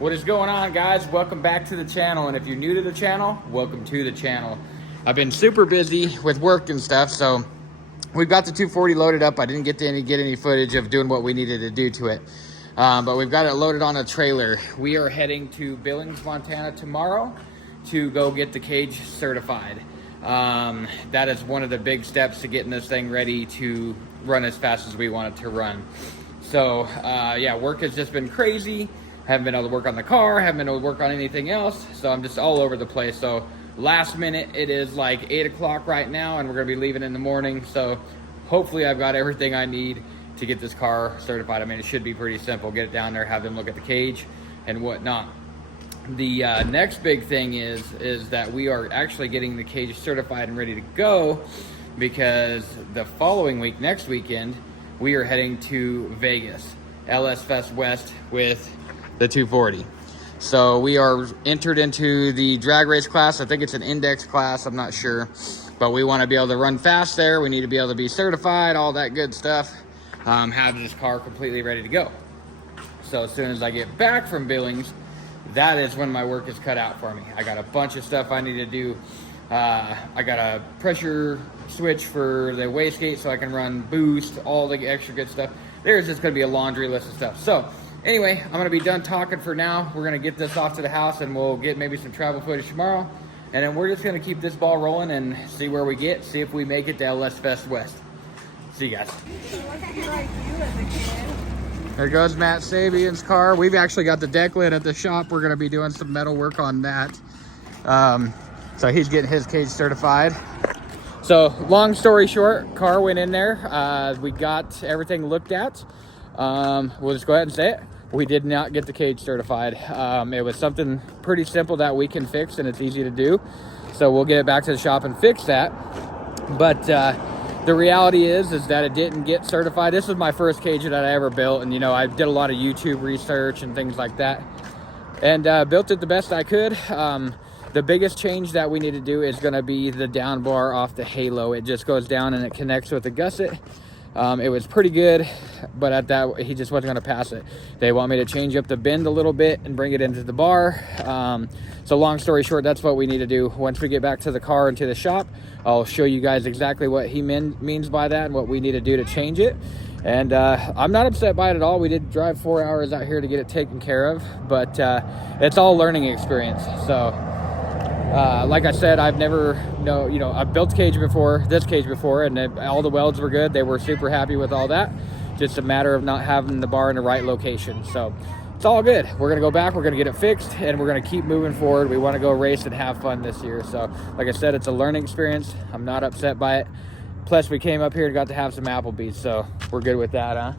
What is going on, guys? Welcome back to the channel, and if you're new to the channel, welcome to the channel. I've been super busy with work and stuff, so we've got the 240 loaded up. I didn't get any footage of doing what we needed to do to it, but we've got it loaded on a trailer. We are heading to Billings, Montana tomorrow to go get the cage certified. That is one of the big steps to getting this thing ready to run as fast as we want it to run. So yeah, work has just been crazy. Haven't been able to work on the car, haven't been able to work on anything else, so I'm just all over the place. So last minute, it is like 8 o'clock right now, and we're gonna be leaving in the morning. So hopefully I've got everything I need to get this car certified. I mean, it should be pretty simple. Get it down there, have them look at the cage and whatnot. The next big thing is that we are actually getting the cage certified and ready to go, because the following week, next weekend, we are heading to Vegas, LS Fest West with the 240. So we are entered into the drag race class. I think it's an index class, I'm not sure, but we want to be able to run fast there. We need to be able to be certified, all that good stuff. Have this car completely ready to go. So as soon as I get back from Billings, that is when my work is cut out for me. I got a bunch of stuff I need to do. I got a pressure switch for the wastegate so I can run boost, all the extra good stuff. There's just gonna be a laundry list of stuff. So anyway, I'm gonna be done talking for now. We're gonna get this off to the house, and we'll get maybe some travel footage tomorrow. And then we're just gonna keep this ball rolling and see where we get, see if we make it to LS Fest West. See you guys. There goes Matt Sabian's car. We've actually got the deck lid at the shop. We're gonna be doing some metal work on that. So he's getting his cage certified. So long story short, car went in there. We got everything looked at. We'll just go ahead and say it. We did not get the cage certified. It was something pretty simple that we can fix, and it's easy to do. So we'll get it back to the shop and fix that. But the reality is that it didn't get certified. This was my first cage that I ever built, and you know, I did a lot of YouTube research and things like that, and built it the best I could. The biggest change that we need to do is going to be the down bar off the halo. It just goes down and it connects with the gusset. It was pretty good, but at that, he just wasn't going to pass it. They want me to change up the bend a little bit and bring it into the bar. So long story short, that's what we need to do. Once we get back to the car and to the shop, I'll show you guys exactly what he means by that and what we need to do to change it. And I'm not upset by it at all. We did drive 4 hours out here to get it taken care of, but it's all learning experience. So like I said, I've never I've built this cage before, and all the welds were good. They were super happy with all that. Just a matter of not having the bar in the right location. So it's all good. We're gonna go back, we're gonna get it fixed, and we're gonna keep moving forward. We want to go race and have fun this year. So like I said, it's a learning experience. I'm not upset by it. Plus we came up here and got to have some Applebee's, so we're good with that, huh?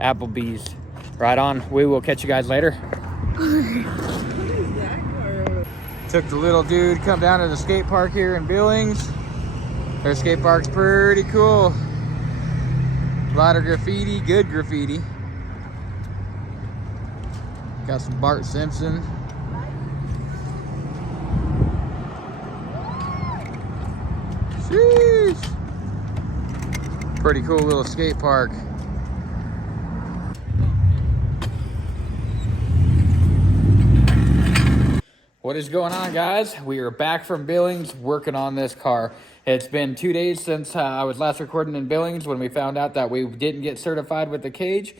Applebee's. Right on. We will catch you guys later. Took the little dude, come down to the skate park here in Billings. Their skate park's pretty cool. A lot of graffiti, good graffiti. Got some Bart Simpson. Sheesh. Pretty cool little skate park. What is going on, guys? We are back from Billings working on this car. It's been 2 days since I was last recording in Billings when we found out that we didn't get certified with the cage.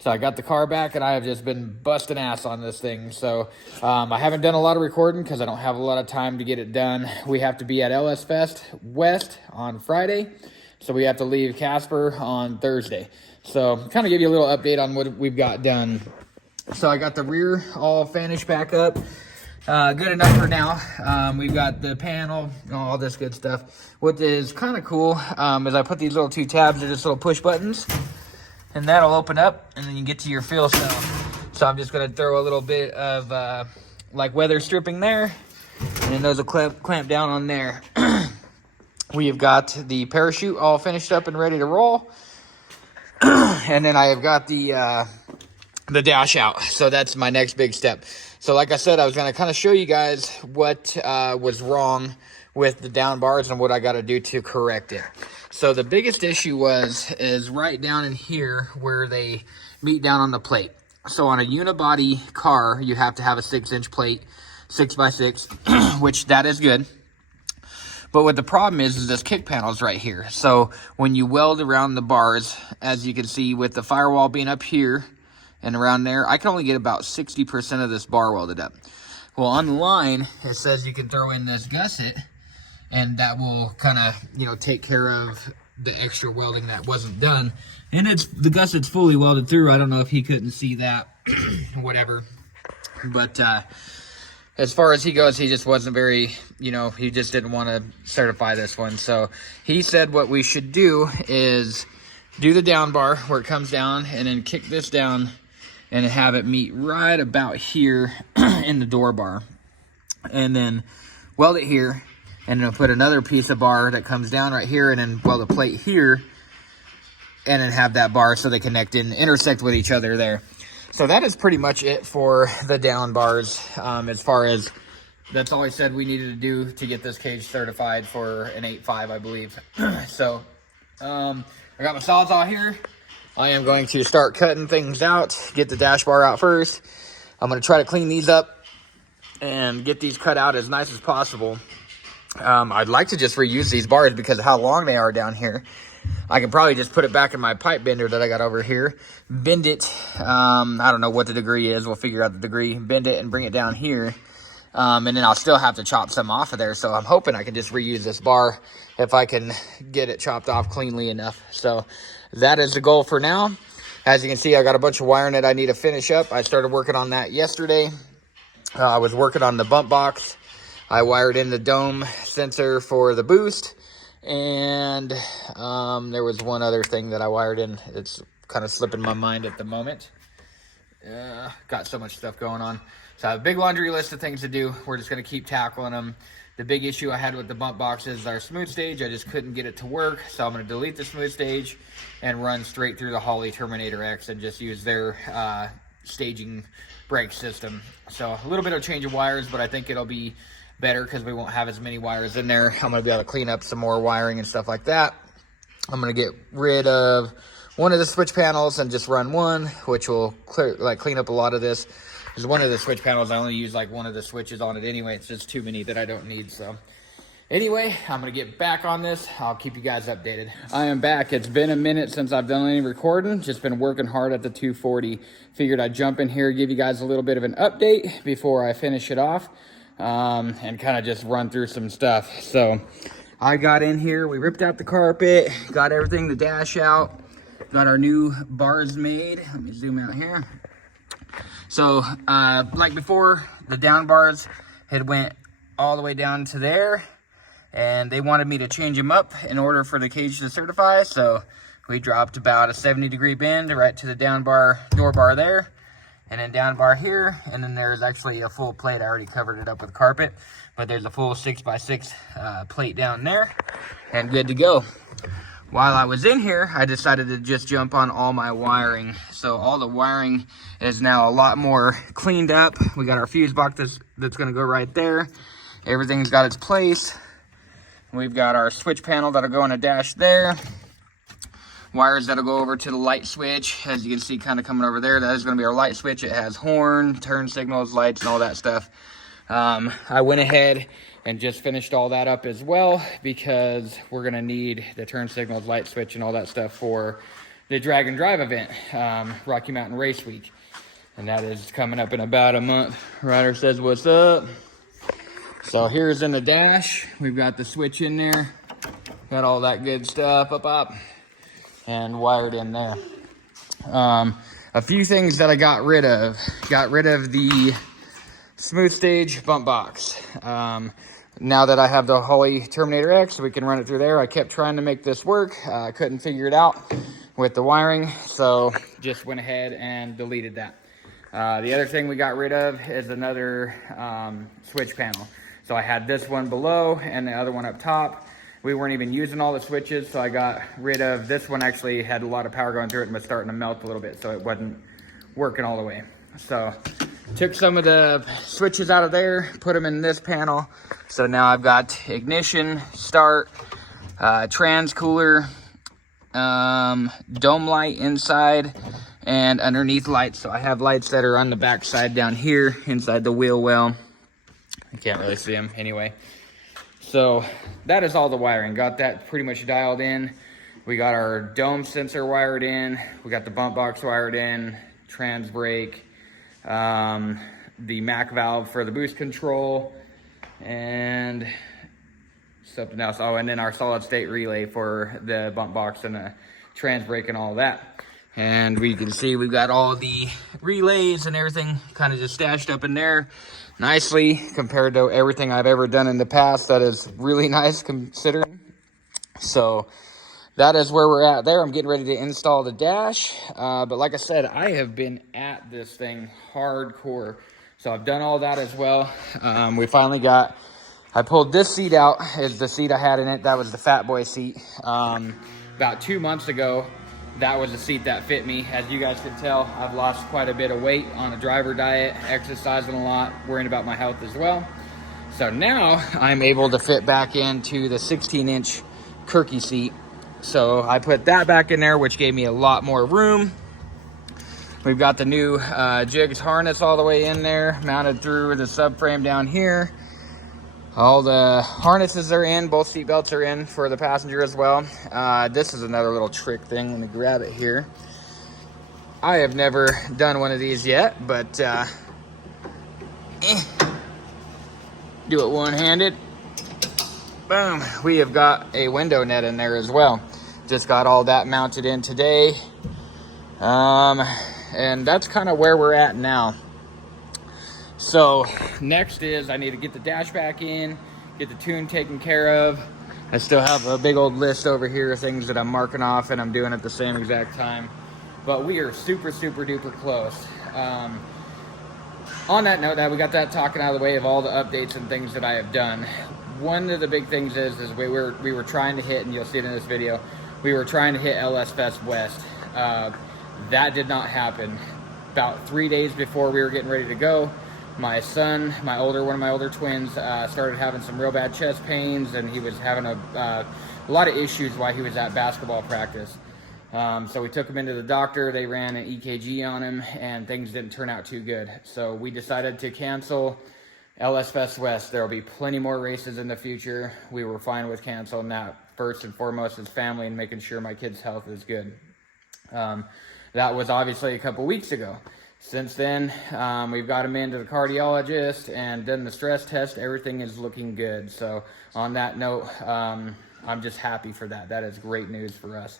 So I got the car back, and I have just been busting ass on this thing. So I haven't done a lot of recording because I don't have a lot of time to get it done. We have to be at LS Fest West on Friday, so we have to leave Casper on Thursday. So kind of give you a little update on what we've got done. So I got the rear all finished back up. Good enough for now. We've got the panel, all this good stuff. What is kind of cool is I put these little two tabs, they're just little push buttons, and that'll open up, and then you get to your fuel cell. So I'm just going to throw a little bit of like weather stripping there, and then those will clamp down on there. We've got the parachute all finished up and ready to roll. And then I have got the dash out. So that's my next big step. So like I said, I was going to kind of show you guys what was wrong with the down bars and what I got to do to correct it. So the biggest issue is right down in here where they meet down on the plate. So on a unibody car, you have to have a 6-inch plate, 6x6, which that is good. But what the problem is this kick panel is right here. So when you weld around the bars, as you can see with the firewall being up here and around there, I can only get about 60% of this bar welded up. Well, on the line, it says you can throw in this gusset, and that will kind of, you know, take care of the extra welding that wasn't done. And the gusset's fully welded through. I don't know if he couldn't see that, whatever. But as far as he goes, he just wasn't very, you know, he just didn't want to certify this one. So he said what we should do is do the down bar where it comes down, and then kick this down and have it meet right about here in the door bar. And then weld it here, and then put another piece of bar that comes down right here, and then weld a plate here, and then have that bar so they connect and intersect with each other there. So that is pretty much it for the down bars. As far as, that's all I said we needed to do to get this cage certified for an 8.5, I believe. So I got my sawzall here. I am going to start cutting things out, get the dash bar out first. I'm going to try to clean these up and get these cut out as nice as possible. I'd like to just reuse these bars because of how long they are down here. I can probably just put it back in my pipe bender that I got over here, bend it. I don't know what the degree is. We'll figure out the degree, bend it and bring it down here. And then I'll still have to chop some off of there. So I'm hoping I can just reuse this bar if I can get it chopped off cleanly enough. So that is the goal for now. As you can see, I got a bunch of wiring that I need to finish up. I started working on that yesterday. I was working on the bump box. I wired in the dome sensor for the boost. And there was one other thing that I wired in. It's kind of slipping my mind at the moment. Got so much stuff going on. So I have a big laundry list of things to do. We're just going to keep tackling them. The big issue I had with the bump box is our smooth stage. I just couldn't get it to work. So I'm going to delete the smooth stage and run straight through the Holley Terminator X and just use their staging brake system. So a little bit of change of wires, but I think it'll be better because we won't have as many wires in there. I'm going to be able to clean up some more wiring and stuff like that. I'm going to get rid of one of the switch panels and just run one, which will clean up a lot of this. Because one of the switch panels, I only use like one of the switches on it anyway. It's just too many that I don't need. So anyway, I'm going to get back on this. I'll keep you guys updated. I am back. It's been a minute since I've done any recording. Just been working hard at the 240. Figured I'd jump in here, give you guys a little bit of an update before I finish it off. And kind of just run through some stuff. So I got in here, we ripped out the carpet, got everything, the dash out, got our new bars made. Let me zoom out here. So like before, the down bars had went all the way down to there, and they wanted me to change them up in order for the cage to certify. So we dropped about a 70-degree bend right to the down bar, door bar there. And then down bar here, and then there's actually a full plate. I already covered it up with carpet, but there's a full 6x6 plate down there, and good to go. While I was in here, I decided to just jump on all my wiring. So all the wiring is now a lot more cleaned up. We got our fuse box that's gonna go right there. Everything's got its place. We've got our switch panel that'll go in a dash there. Wires that'll go over to the light switch, as you can see kind of coming over there. That is going to be our light switch. It has horn, turn signals, lights, and all that stuff. I went ahead and just finished all that up as well because we're going to need the turn signals, light switch, and all that stuff for the Drag and Drive event, Rocky Mountain Race Week. And that is coming up in about a month. Ryder says, what's up? So here's in the dash. We've got the switch in there. Got all that good stuff up. And wired in there. A few things that I got rid of. Got rid of the smooth stage bump box. Now that I have the Holley Terminator X, we can run it through there. I kept trying to make this work. I couldn't figure it out with the wiring, so just went ahead and deleted that. The other thing we got rid of is another switch panel. So I had this one below and the other one up top. We weren't even using all the switches, so I got rid of this one. Actually had a lot of power going through it and was starting to melt a little bit, so it wasn't working all the way. So took some of the switches out of there, put them in this panel. So now I've got ignition, start, trans cooler, dome light inside, and underneath lights. So I have lights that are on the back side down here inside the wheel well. You can't really see them anyway. So that is all the wiring. Got that pretty much dialed in. We got our dome sensor wired in. We got the bump box wired in, trans brake, the MAC valve for the boost control, and something else. Oh, and then our solid state relay for the bump box and the trans brake and all that. And we can see we've got all the relays and everything kind of just stashed up in there nicely compared to everything I've ever done in the past. That is really nice considering. So that is where we're at there. I'm getting ready to install the dash. But like I said, I have been at this thing hardcore. So I've done all that as well. We finally got, I pulled this seat out. Is the seat I had in it. That was the fat boy seat. About 2 months ago, that was the seat that fit me. As you guys can tell, I've lost quite a bit of weight on a driver diet, exercising a lot, worrying about my health as well. So now I'm able to fit back into the 16-inch Kirky seat. So I put that back in there, which gave me a lot more room. We've got the new jigs harness all the way in there, mounted through the subframe down here. All the harnesses are in, both seat belts are in for the passenger as well. This is another little trick thing. Let me grab it here. I have never done one of these yet, but do it one-handed. Boom. We have got a window net in there as well. Just got all that mounted in today. And that's kind of where we're at now. So next is I need to get the dash back in, get the tune taken care of. I still have a big old list over here of things that I'm marking off and I'm doing at the same exact time. But we are super, super duper close. On that note, we got that talking out of the way of all the updates and things that I have done. One of the big things is we were trying to hit, and you'll see it in this video, we were trying to hit LS Fest West. That did not happen. About 3 days before we were getting ready to go, my son, one of my older twins, started having some real bad chest pains, and he was having a lot of issues while he was at basketball practice. So we took him into the doctor. They ran an EKG on him, and things didn't turn out too good. So we decided to cancel LS Fest West. There will be plenty more races in the future. We were fine with canceling that. First and foremost is family and making sure my kid's health is good. That was obviously a couple weeks ago. Since then, we've got him into the cardiologist and done the stress test. Everything is looking good. So on that note, I'm just happy for that. That is great news for us.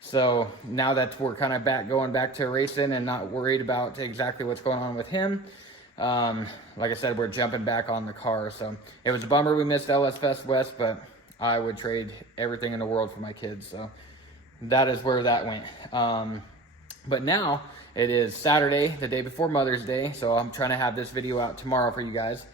So now that we're kind of going back to racing and not worried about exactly what's going on with him, like I said, we're jumping back on the car. So it was a bummer we missed LS Fest West, but I would trade everything in the world for my kids. So that is where that went. But now it is Saturday, the day before Mother's Day. So I'm trying to have this video out tomorrow for you guys.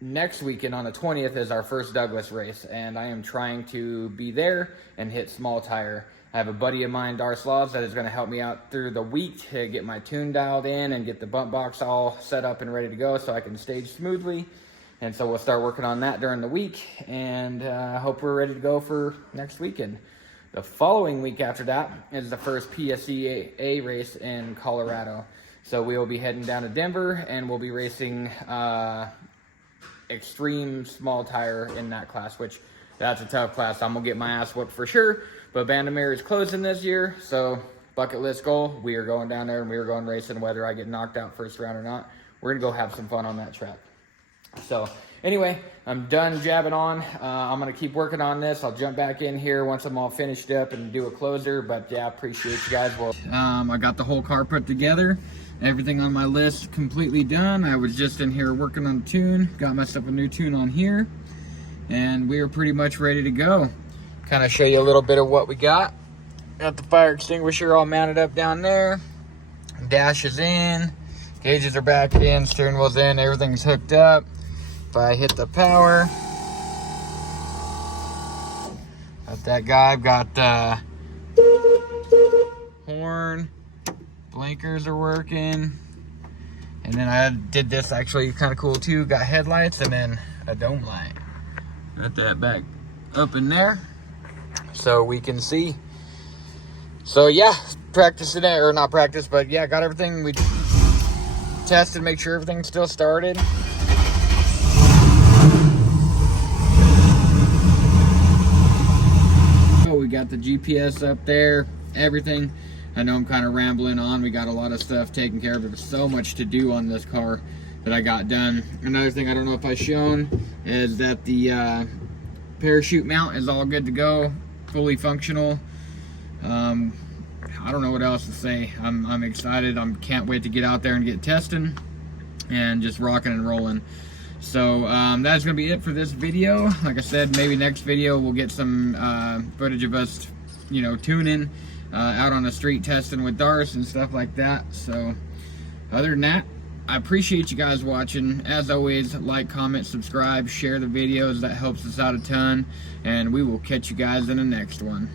Next weekend on the 20th is our first Douglas race, and I am trying to be there and hit small tire. I have a buddy of mine, Darslaws, that is going to help me out through the week to get my tune dialed in and get the bump box all set up and ready to go so I can stage smoothly. And so we'll start working on that during the week, and I hope we're ready to go for next weekend. The following week after that is the first PSEA race in Colorado. So we will be heading down to Denver, and we'll be racing extreme small tire in that class, which that's a tough class. I'm gonna get my ass whooped for sure, but Bandamere is closing this year, so bucket list goal, we are going down there and we are going racing, whether I get knocked out first round or not. We're gonna go have some fun on that track. So anyway, I'm done jabbing on. I'm gonna keep working on this. I'll jump back in here once I'm all finished up and do a closer, but yeah, appreciate you guys. Well, I got the whole car put together. Everything on my list completely done. I was just in here working on the tune, got myself a new tune on here, and we are pretty much ready to go. Kind of show you a little bit of what we got. Got the fire extinguisher all mounted up down there. Dash is in, gauges are back in, steering wheel's in, everything's hooked up. If I hit the power, got that guy, I've got horn, blinkers are working, and then I did this actually kind of cool too. Got headlights and then a dome light. Got that back up in there so we can see. So yeah, practicing it, or not practice, but yeah, got everything. We tested, make sure everything's still started. Oh, we got the GPS up there, everything. I know I'm kind of rambling on. We got a lot of stuff taken care of. There's so much to do on this car that I got done. Another thing I don't know if I've shown is that the parachute mount is all good to go, fully functional. I don't know what else to say. I'm excited. I can't wait to get out there and get testing and just rocking and rolling. So that's gonna be it for this video. Like I said, maybe next video we'll get some footage of us, you know, tuning out on the street, testing with Darce and stuff like that. So other than that, I appreciate you guys watching. As always, like, comment, subscribe, share the videos. That helps us out a ton, and we will catch you guys in the next one.